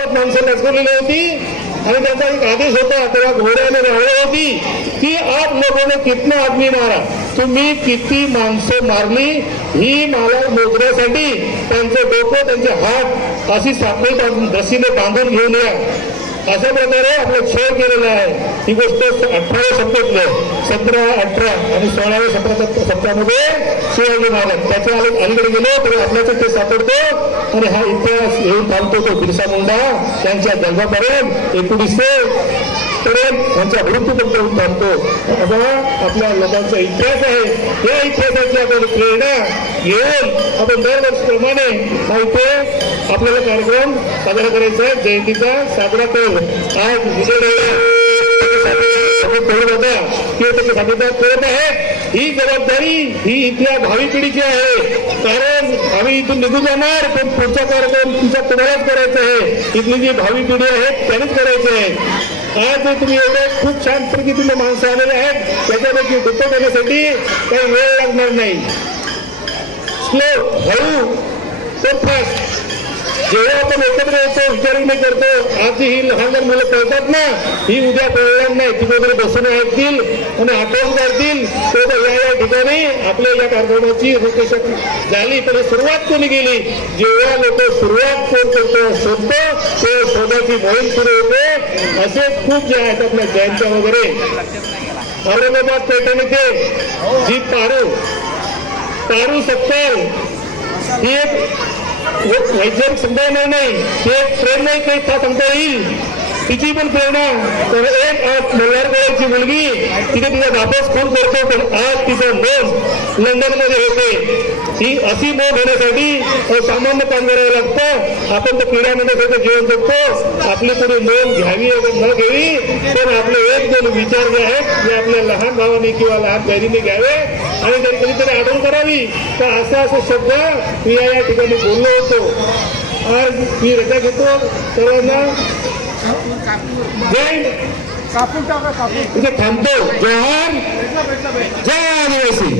माणसं लचकवलेली होती आणि त्याचा एक आदेश होता तेव्हा घोड्याने राहिली होती. की आप लोकांना कितना आदमी मारा? तुम्ही किती माणसं मारली? ही मला मोजण्यासाठी त्यांचं डोकं त्यांचे हात अशी साखळी बांधून बांधून घेऊन या. अशा प्रकारे आपलं छळ केलेला आहे. ही गोष्ट अठराव्या शतकातली सतरा अठरा आणि सोळाव्या सतरा सप्तामध्ये शिवाजी महाराज त्याच्या अली- अलीकडे गेलो तरी आपल्याच ते सापडतो. आणि हा इतिहास येऊन थांबतो तो बिरसा मुंडा. त्यांच्या जन्मापर्यंत एकोणीसशे पर्यंत त्यांच्या मृत्यूपर्यंत येऊन थांबतो असा आपल्या लोकांचा इतिहास आहे. या इतिहासाची आपण प्रेरणा घेऊन आपण दरवर्षीप्रमाणे हा इथे आपल्याला कार्यक्रम साजरा करायचा जयंतीचा साजरा करू आज विजय होता किंवा त्याचे साधीदार करत आहेत ही जबाबदारी ही इथल्या भावी पिढीची आहे. कारण आम्ही इथून निघून जाणार पण पुढचा कार्यक्रम तुमचा तुम्हालाच करायचा आहे. इथली जी भावी पिढी आहे त्यांनीच करायचं आहे. आज तुम्ही एवढे खूप छान प्रकृतीने माणसं आलेले आहेत त्याच्यापैकी दुप्पट करण्यासाठी काही वेळ लागणार नाही. स्लो हळू तर फास्ट जेव्हा आपण एकत्र येतो विचारणी करतो आज ही लहान लहान मुलं कळतात ना ही उद्या कळणार नाही ती बसून ऐकतील आणि आठवण काढतील. तर या या ठिकाणी आपल्या या कार्यक्रमाची रूपरेषा झाली. पण सुरुवात कोणी केली? जेव्हा लोक सुरुवात कोण करतो शोधतो ते शोधाची मोहीम सुरू होते. असे खूप जे आहेत आपल्या जयंत्या वगैरे. औरंगाबाद पैठण इथे जी पारू पारू सत्ताल ही एक व- वैज्ञानिक संभावना नाही. हे प्रेरणा काही का सांगता येईल. तिची पण प्रेरणा. तर एक आज मल्हारगडाची मुलगी तिथे तिचा वापस फोन करतो पण आज तिचं नोंद लंडनमध्ये होते. ही अशी मोह होण्यासाठी सामान्य काम करावं लागतं. आपण तर पिढ्यामध्ये जीवन जगतो. आपली कोणी नोंद घ्यावी वगैरे न घ्यावी पण आपले एक दोन विचार जे आहेत ते आपल्या लहान भावाने किंवा लहान बहिणीने घ्यावे. आणि तरी कधीतरी आठवण करावी तर असे असं शब्द मी या या ठिकाणी बोललो होतो. आज मी रजा घेतो. सर्वांना जय इथे थांबतो. जोहार जय आदिवासी.